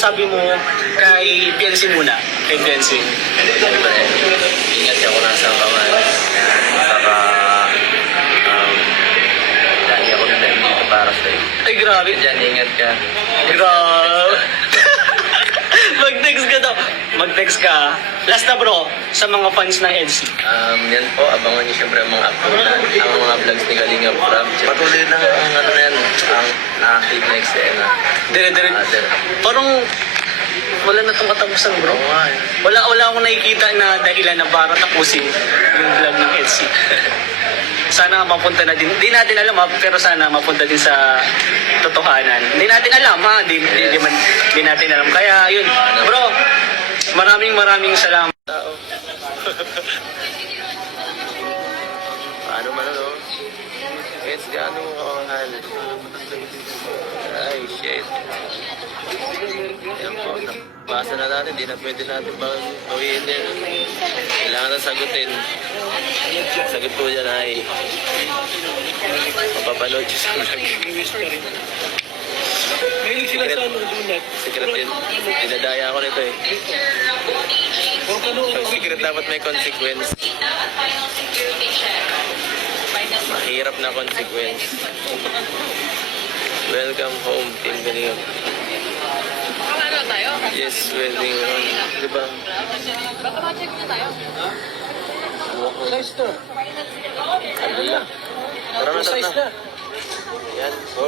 masasabi mo kay Piansi muna? Kay Piansi. Siyempre, ingat ka kung nasa ka man. Saka, lagi ako nandito para sa'yo. Ay, grabe. Diyan, ingat ka. Grabe. Mag-text ka daw. Mag-text ka. Last na bro, sa mga fans ng EDC. Yan po, abangan niyo siyempre ang mga upload ang mga vlogs ni Kalinga Prab. Patuloy lang ang ano na yan, ang nakakit na eksena. Dire-dire. Parang wala na itong katapusan bro. Oo nga eh. Wala akong nakikita na dahilan na para tapusin yung vlog ng EDC. Sana mapunta na din. Hindi natin alam ha, pero sana mapunta din sa totohanan. Hindi natin alam ha, hindi natin alam. Kaya yun, bro, maraming salamat. Tao. Paano man ano? Guys, gaano mo kamahal? Ay, shit. Yan po, nabasa na natin, di na pwede natin bawiin din. Kailangan na sagutin. Sagot po dyan ay mapapanood siya sa vlog. Secret yun. Dinadaya ako nito eh. Ang secret dapat may consequence. Mahirap na consequence. Welcome home, Team Galinga. tayo? Yes, wedding on. Diba? Baka ma-check na tayo. Size to. Ano na? Tara na, tara na. Yan. So,